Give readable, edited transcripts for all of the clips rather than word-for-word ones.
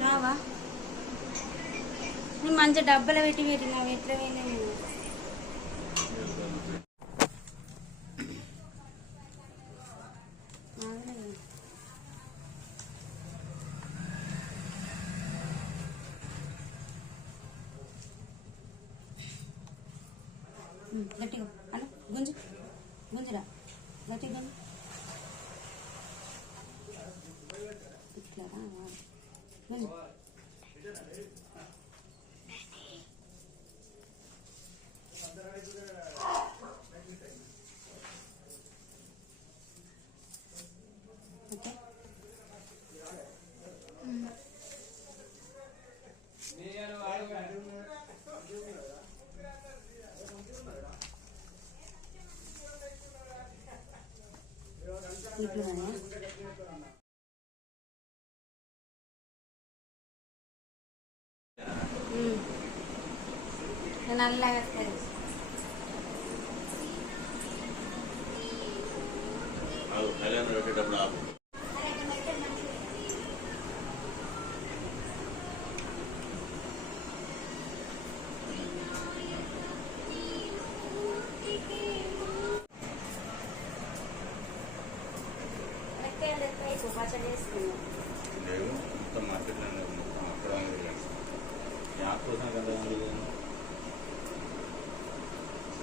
రావా నీ మంచి డబ్బలు పెట్టి పెట్టినావు ఎట్లా పోయినా గట్టిగా అన్న గుంజు గుంజురా గట్టిగా ఇట్లా గుంజు నల్లగా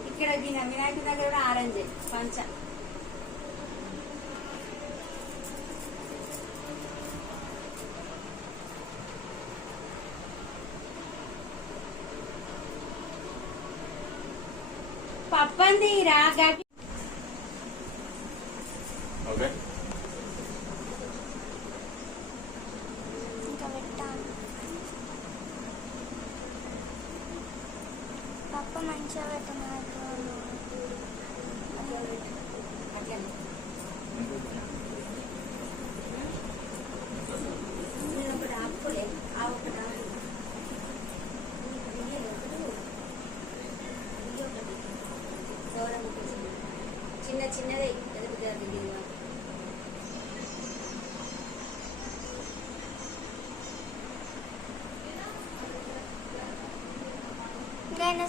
ఇక్కడ దీని వినాయకుడి దగ్గర కూడా ఆరెంజ్ పంచ పప్పంది రాగా ఓకే పప్పు మంచిగా పెట్టినారు చిన్న చిన్నదే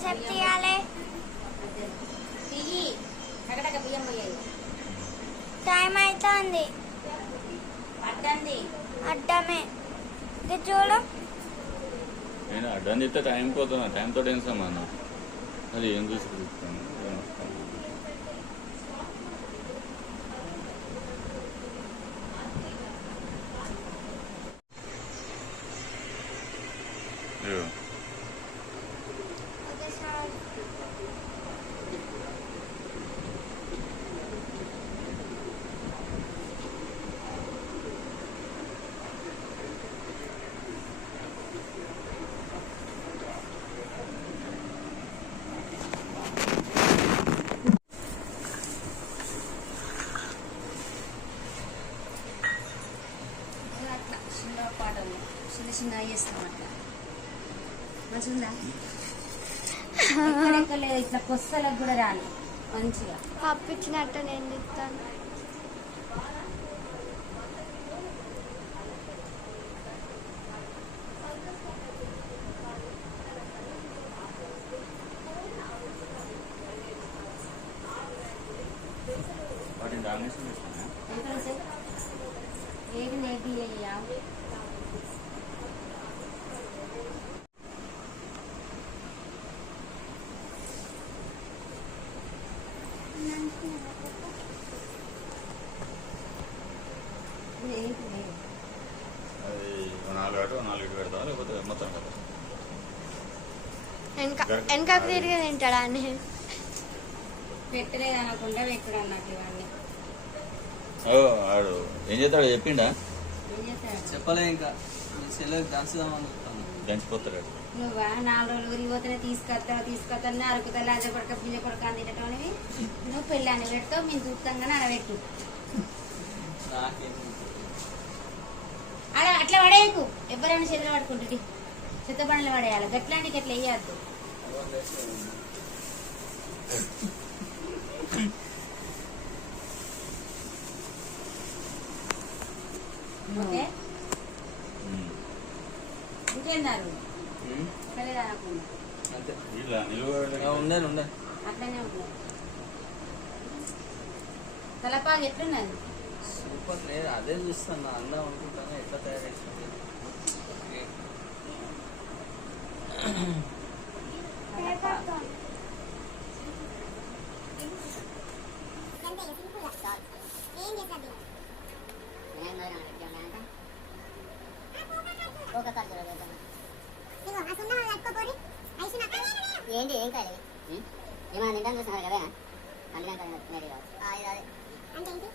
సేపు తీయాలి తీయి అక్కడ బియ్యం పోయాయి టైం అవుతుంది అడ్డంది అడ్డమే ఇది చూడు నేను అడ్డం చెప్తే టైం పోతున్నా టైంతో ఏం సమానం అది ఏం చూసి చిన్న చిన్న చేస్తాం అట్లా మంచిగా ఇట్లా కొస్తలకు కూడా రాలి మంచిగా పప్పు ఇచ్చినట్టు నేను తిస్తాను ఏది నేటి అయ్యా వెనకకు తిరిగి తింటాడా అని పెట్టలేదు అనకుండా పెట్టుడు అన్నట్టు ఇవన్నీ ఆడు ఏం చేస్తాడు చెప్పిండా ఏం చేస్తాడు చెప్పలే ఇంకా దంచుదామని దంచిపోతాడు నువ్వా 4 రోజులు ఊరికి పోతేనే తీసుకొస్తాను అరుకుతా లాజ పడక పిల్ల పడక అని తినటం నువ్వు పెళ్ళాన్ని పెడతావు మేము చూస్తాం కానీ అడబెట్టు అలా అట్లా పడేయకు ఎవరైనా చేతులు పడుకుంటుంది చెత్త పనులు పడేయాలి గట్లాంటికి అట్లా వేయద్దు ఓకే ఉమ్. ఇంకేందారు తెలియదు అనుకున్నా అంతే ఇలా నిలువ ఉండను ఉండే అట్లనే ఉంటుంది తలపాగు ఎట్లున్నది సూపర్ నేను అదే చూస్తాను అన్నా అనుకుంటాను ఎట్లా తయారైతుంది ఏంటి ఏం కాదు ఏమైనా తింటాను చూస్తున్నారు కదా అందుకని అంటే ఏంటి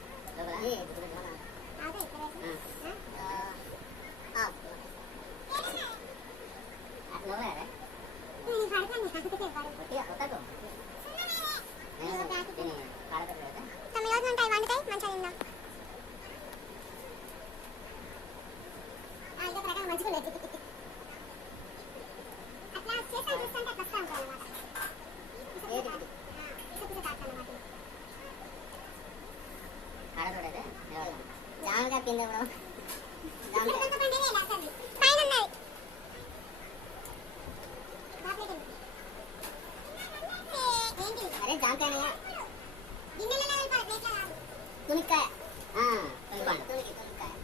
జామగా కింద కూడా అరే జామకాయ తునిక్కాయ తునికి తునిక్కాయ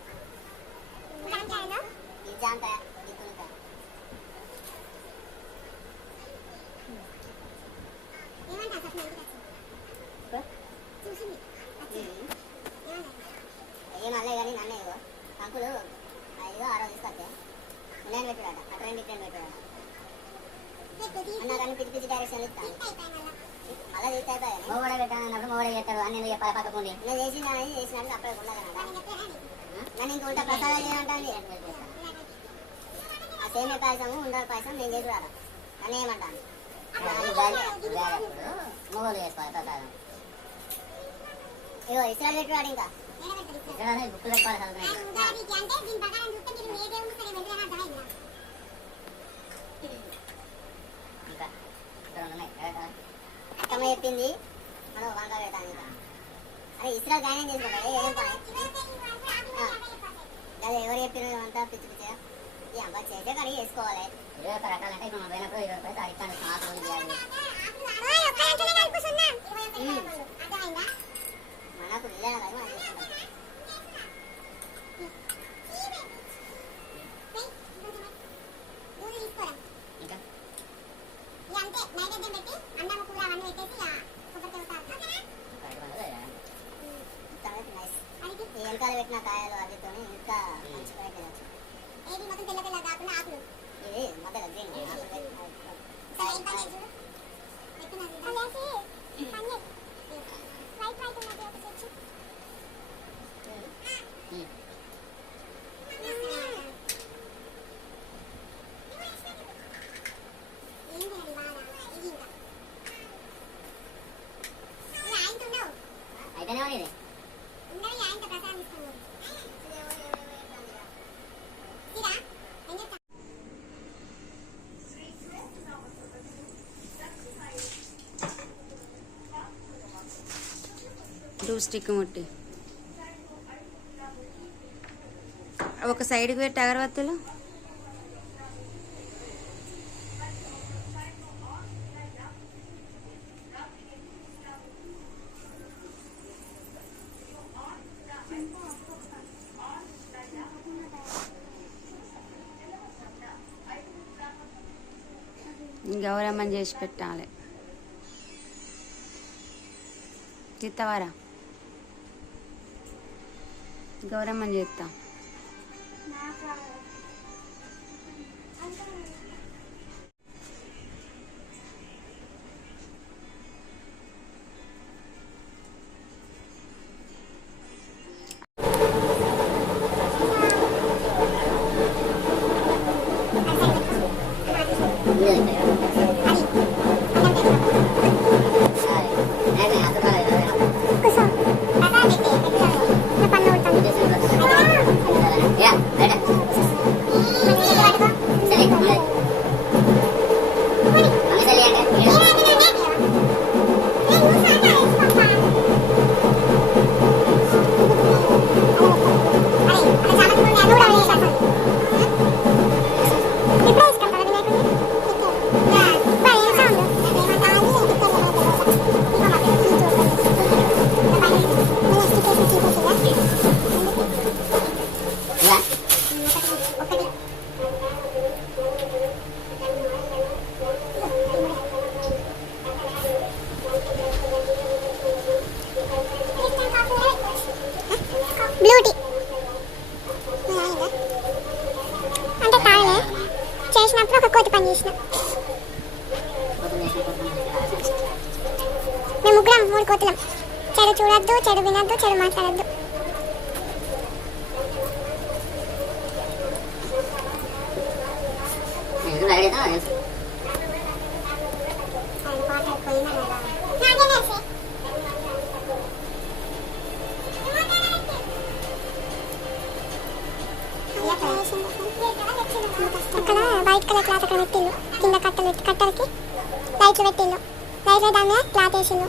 ఈ జామకాయ ఈ తునిక్కాయ ఏం అనలే కానీ నన్నే ఇగో అంకులు ఇగో ఆ రోజు తీసుకొస్తే నేను పెట్టాడట ఆ ట్రైన్ రిటర్న్ పెట్టాడట అన్న కానీ పిచ్చి పిచ్చి డైరెక్షన్ ఇస్తాను మళ్ళీ తీస్తే అయిపోయాయి మొగడ పెట్టానన్నప్పుడు మొగడ చేస్తాడు అని నేను పక్కకుండి నేను చేసినాను అప్పుడే ఉండగలడా నన్ను ఇంక ఉంటా ప్రసాదాలు చేయమంటాను ఆ సేమియా పాయసము ఉండాల పాయసం నేను చేసి రాడా నన్ను ఏమంటాను మొగలు చేసుకోవాలి ప్రసాదం ఇగో ఇస్రాయల్ పెట్టువాడు ఇంకా బుక్ పెట్టుకోవాలి ఇంకా అత్తమ్మ చెప్పింది మనం వంకాయ పెడతాను ఇంకా అరే ఇస్రాయల్ గాయనం చేసుకోవాలి ఏం పని అదే ఎవరు చెప్పిన అంతా పిచ్చి పిచ్చిగా ఈ అబ్బాయి చేసే కానీ చేసుకోవాలి 21 రకాలంటే ఇప్పుడు మనం పోయినప్పుడు 20 రూపాయలు అడిగాను మనకు వెళ్ళాలి కదా మనం చేసుకుంటాం ఇంకా వెనకాల పెట్టిన కాయలు అదితో ఇంకా మంచిగా ఇది మధ్యలో గ్రీన్ అయితేనే ఇది స్టిక్ ముట్టి ఒక సైడ్కి పెట్టి అగరబత్తులు గౌరమ్మని చేసి పెట్టాలి చిత్తవారా గౌరమ్మని చేస్తా Yeah, బ్లూటీ అంటే తాగలే, చేసినప్పుడు ఒక కోతి పని చేసిన. మేము ముగ్గురం 3 కోతులం. చెడు చూడొద్దు, చెడు వినొద్దు, చెడు మాట్లాడద్దు. అక్కడ వైట్ కలర్ క్లాత్ అక్కడ పెట్టిల్లు, కింద కట్టలు పెట్టి కట్టలకి లైట్లు పెట్టిల్లు, లైట్ల దాని మీద క్లాత్ వేసిల్లు.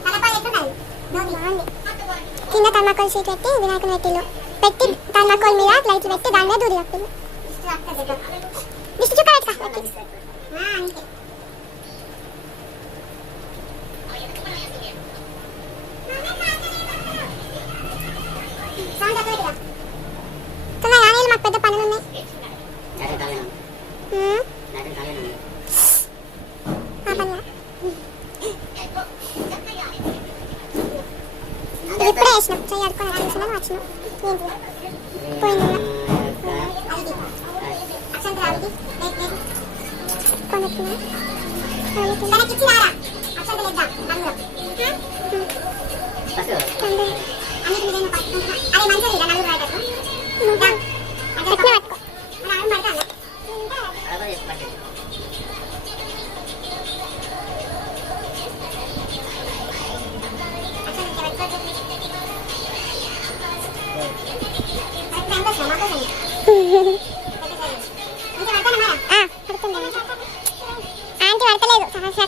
కింద థర్మాకోల్ షీట్ పెట్టి వినాయకుని పెట్టిల్లు, పెట్టి థర్మాకోల్ మీద లైట్లు పెట్టి దాని మీద దూది కప్పిల్లు. దిష్టి చుక్క పెట్టుకో. మాకు పెద్ద పనులు ఉన్నాయి. ఇప్పుడే వేసినాం, చెయ్యి అడుకొని వచ్చినాం వచ్చినాం. పోయింది ఆంటీ పడతలేదు సమస్య.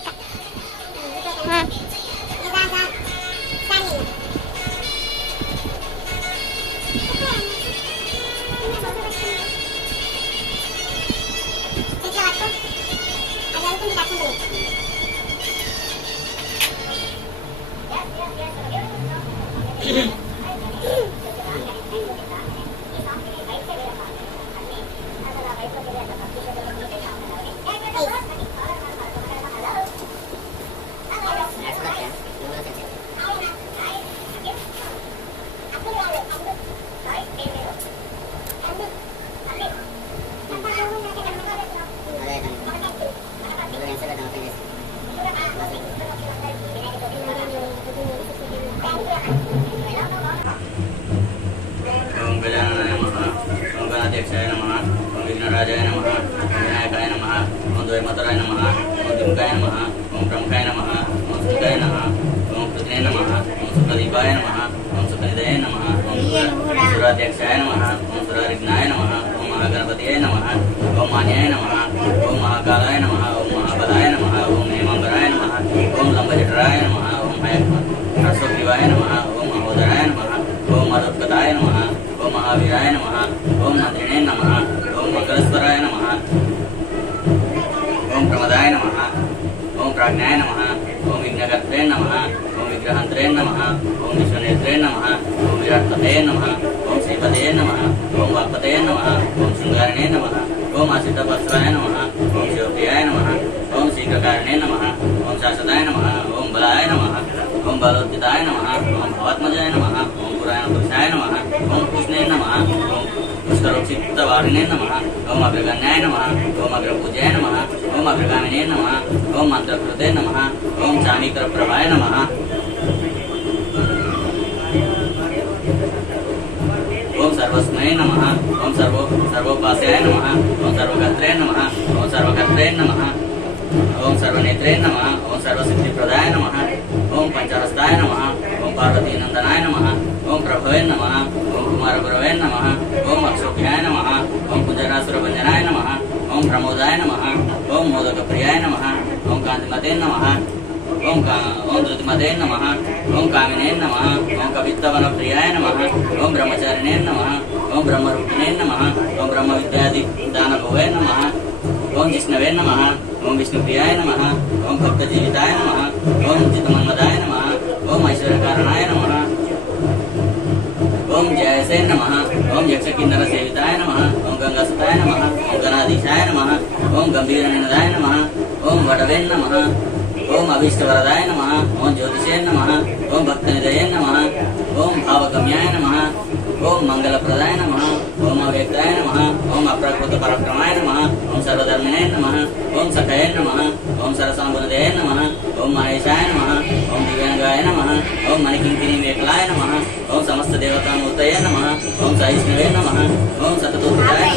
गणाध्यक्षाय नमः, ओम विघ्नराजाय नमः, ओम विनायकाय नमः, ओम द्वैमातराय नमः, ओम दिमुखाय नमः, ओम प्रमुखाय नमः, ओम सुखाय नमः, ओम कृष्णे नमः, ओम सुखदीपाय नमः, ओम सुखनिधये नमः, ओम सुराध्यक्षाय नमः, ओम सुरारिघ्नाय नमः, ओम महागणपतये नमः, ओम मान्याय नमः, ओम महाकालाय नमः, ओम महाबलाय नमः, ओम हेमांबराय नमः, ओम लंबजठराय नमः, ओम हयग्रीवाय नमः, ओम महोदराय नमः, ओम मधुत्कटाय नमः, ओम महावीराय नमः, ओम मंत्रिणे नमः, ओम मंगलेश्वराय नमः, ओम प्रमदाय नमः, ओम प्राज्ञाय नमः, ओम विघ्नकर्त्रे नमः, ओम विग्रहंत्रे नमः, ओम विश्वनेत्रे नमः, ओम विराट्पते नमः, ओम श्रीपते नमः, ओम वाक्पते नमः, ओम शृंगारिणे नमः, ओम आशितवत्सराय नमः, ओम शिवप्रियाय नमः, ओम शीघ्रकारिणे नमः, ओम शाश्वताय नमः, ओम बलाय नमः, ओम बलोत्थिताय नमः, ओम भवात्मजाय नमः, ओम पुराणपुरुषाय नमः, ओम कृष्णे नमः, ओम पुष्करोक्षितवारिणे नमः, ओम अग्रगण्याय नमः, ओम अग्रपूज्याय नमः, ओम अग्रगामिने नमः, ओम मंत्रकृते नमः, ओम चामीकरप्रभाय नमः, ओम सर्वस्मये नमः, ओम सर्वोपास्याय नमः, ओम सर्वकर्त्रे नमः, ओम सर्वकर्त्रे नमः, ओम सर्वनेत्रे नमः, ओम सर्वसिद्धिप्रदाय नमः, ओम पंचहस्ताय नमः, ओम पार्वतीनंदनाय नमः, ओम प्रभवे नमः, ओम कुमारगुरवे नमः, ओम अक्षोभ्याय नमः, ओम कुंजरासुरभंजनाय नमः, ओम प्रमोदाय नमः, ओम मोदकप्रियाय नमः, ओम कांतिमते नमः, ओम धृतिमते नमः, ओम कामिने नमः, ओम कवित्तवनप्रियाय नमः, ओम ब्रह्मचारिणे नमः, ओम ब्रह्मरूपिणे नमः, ओम ब्रह्मविद्यादि दानभवे नमः, ओम जिष्णवे नमः, ओम विष्णुप्रियाय नमः, ओम भक्तजीविताय नमः, ओम चित्तमन्मदाय नमः, ओम ऐश्वर्यकारणाय नमः, ओम जयसे नमः, ओम यक्षकिन्नर सेविताय नमः, ओम गंगासुताय नमः, ओम गणाधीशाय नमः, ओम गंभीरनिनदाय नमः, ओम वडवे नमः, ओम अभीष्टवरदाय नमः, ओम ज्योतिषे नमः, ओम भक्तनिधये नमः, ओम भावगम्याय नमः, ఓం మంగళప్రదాయ నమః ఓం అవ్యక్తాయ నమః ఓం అప్రకృత పరక్రమాయ నమః ఓం సర్వధర్మిణే నమః ఓం సఖయే నమః ఓం సరసాంబునదే నమః ఓం మహేశాయ నమః ఓం దివ్యాంగాయ నమః ఓం మణికింకిని మేకలాయ నమః ఓం సమస్త దేవతామూర్తయే నమః ఓం సహిష్ణువే నమః ఓం సతతోదాయ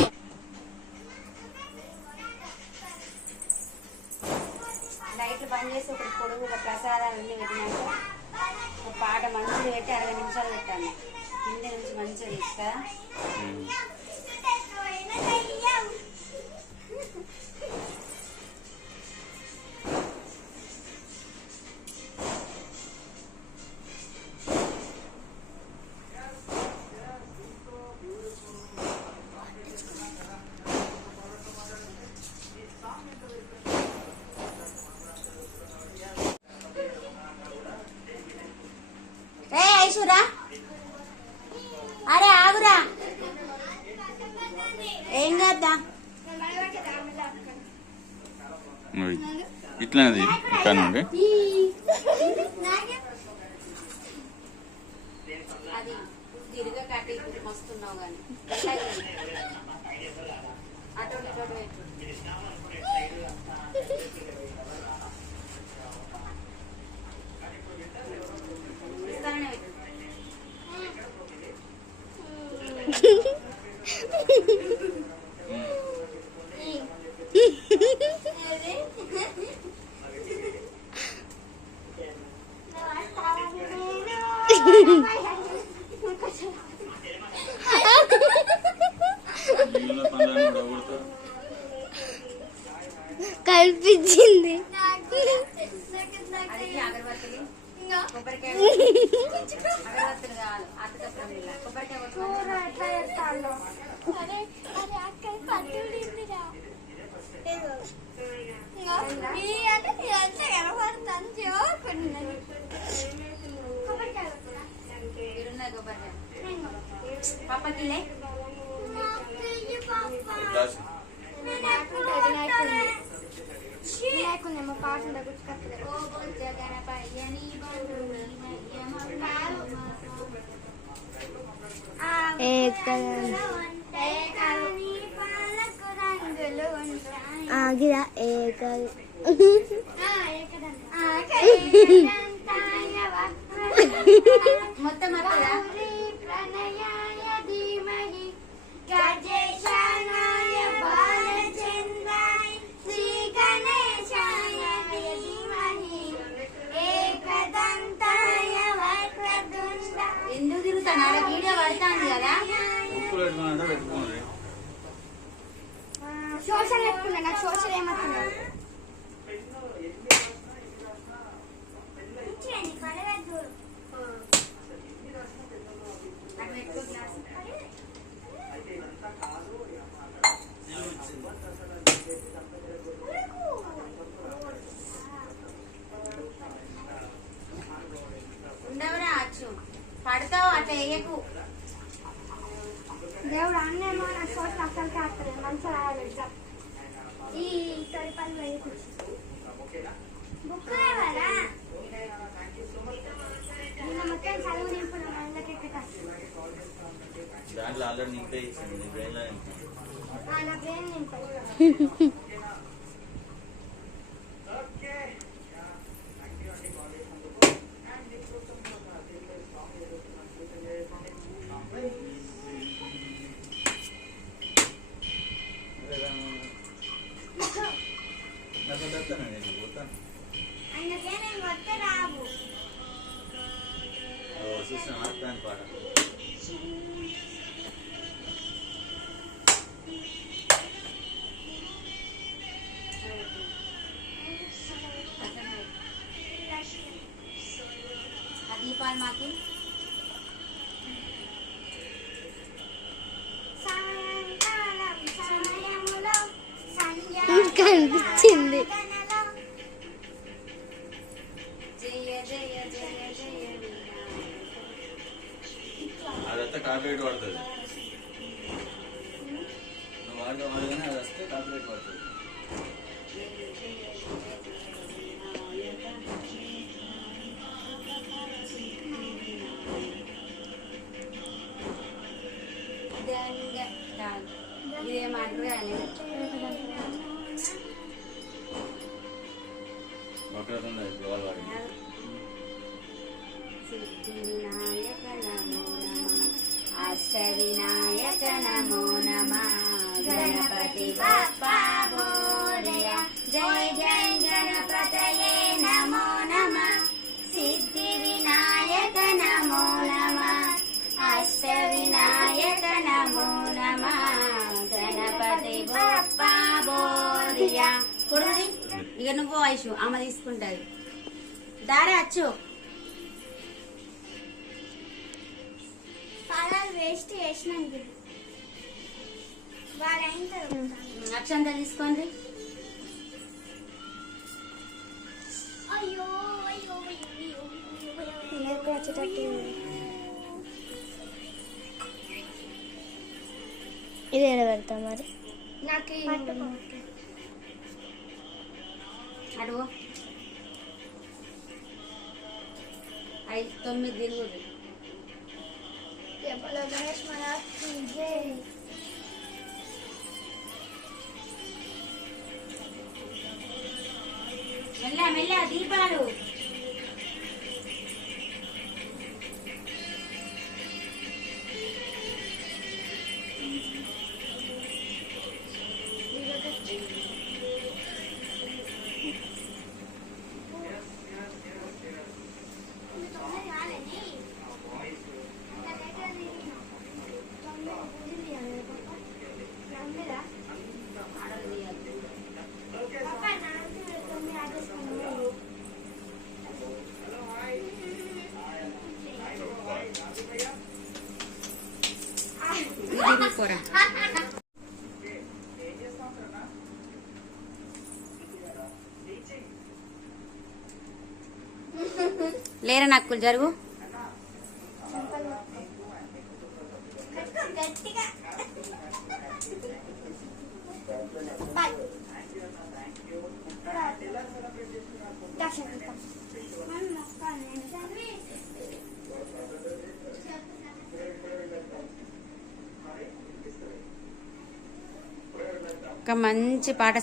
లైట్లు బంద్ చేసి ఒక పొడుగుగా ప్రసాదాలన్నీ పెట్టినాక ఒక పాట మంచిగా పెట్టి 60 నిమిషాలు పెట్టాను. కింద నుంచి మంచిగా తీస్తా. ఐషురా, అరే ఆగురా, ఏం కాదా ఇట్లాది ఇక్కడ నుండి అది తిరిగ కట్టి మస్తున్నావు కానీ అటు ఇటు పెట్టు. ఇస్తాననే పెట్టు. కల్పించింది. అది అగరబత్తులు కొబ్బరికాయ అగరబత్తులు కావాలి. అత్తకప్పుడు కొబ్బరికాయ ఇరున్నాయి కొబ్బరికాయ పప్పకిలే వినాయకునేమో పాటలు గుర్తుకొస్తలేదు. ఓ బొజ్జ గణపయ్యని ఆగిరా ఏకల్ మొత్తం అత్తదా ఎందుకు తిరుగుతాను? ఆడ వీడియో పడతాను కదా. పెట్టుకోండి. సోషల్ పెట్టుకున్నా. నాకు సోషల్ ఏమవుతుంది? అటు పెట్టుకో గ్లాస్. ఉండవరా అచ్చు పడతావు అట్లా వేయకు. దేవుడు అన్నేమో నాకు సోషల్ అసలు కాస్తలేదు. మంచిగా రాయాలి ఎగ్జామ్. ఈ సరిపల్లి వేయకూడదు. బుక్ రావాలా? నిన్న మొత్తం చదువు నింపున్నా. అందుకే దాంట్లో ఆల్రెడీ నింపే ఇచ్చింది నీ బ్రెయిన్లో నా బ్రెయిన్ నింపాయి. ఆయనకే నేను వస్తే రావు. చూసిన ఆడతాను పాట ఆ దీపాలు మాకి కనిపించింది. జయ జయ జయ జయ అదంతా కాపీరైట్ పడుతుంది నువ్వు వాడుగానే అది వస్తే కాపీరైట్ పడుతుంది ఇదేమంటారు కానీ ఒకటి ఇప్పుడు వాళ్ళు వాడి సిద్ధి వినాయక నమో నమః అష్ట వినాయక నమో నమః గణపతి బప్పా మోరియా జయ జయ గణపతయే నమో నమః సిద్ధి వినాయక నమో నమః అష్ట వినాయక నమో నమః గణపతి బప్పా మోరియా కొడుకుది ఇక నువ్వు ఐషు అమ్మ తీసుకుంటది దారే అచ్చు పాలాలు వేస్ట్ చేసినాను వాడు అయిన తర్వాత అక్షంత తీసుకోండి అయ్యో అయ్యో తినేకు వచ్చేటట్టు ఇది ఏడ పెడతాం మరి నాకు అడుగు 9 తిరుగుడు గణేష్ మహారాజ్ జై మెల్ల మెల్ల దీపాలు కూర లేరా నక్కులు జరుగు గట్టిగా ఒక మంచి పాట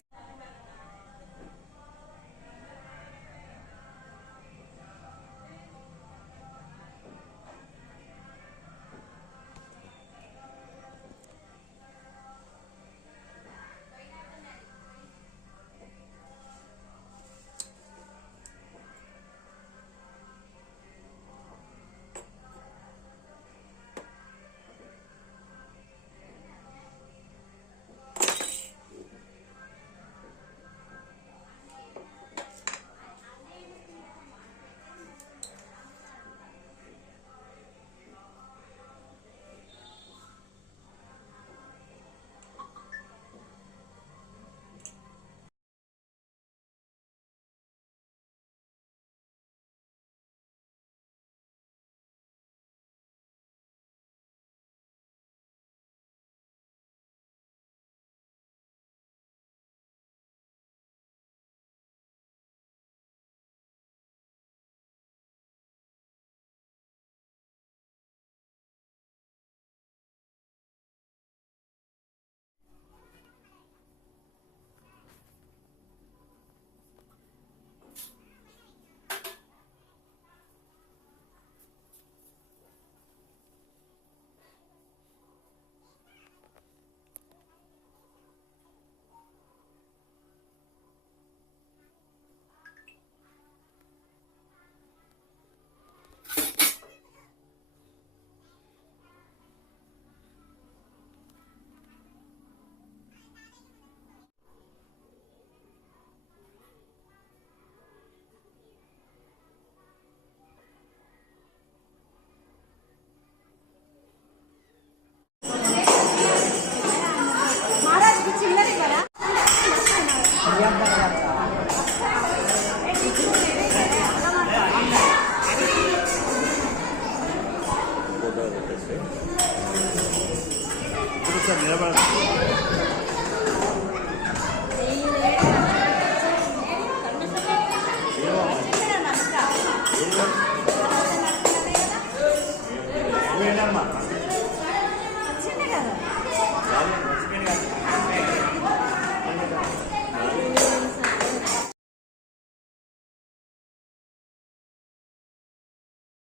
వచ్చింది కదా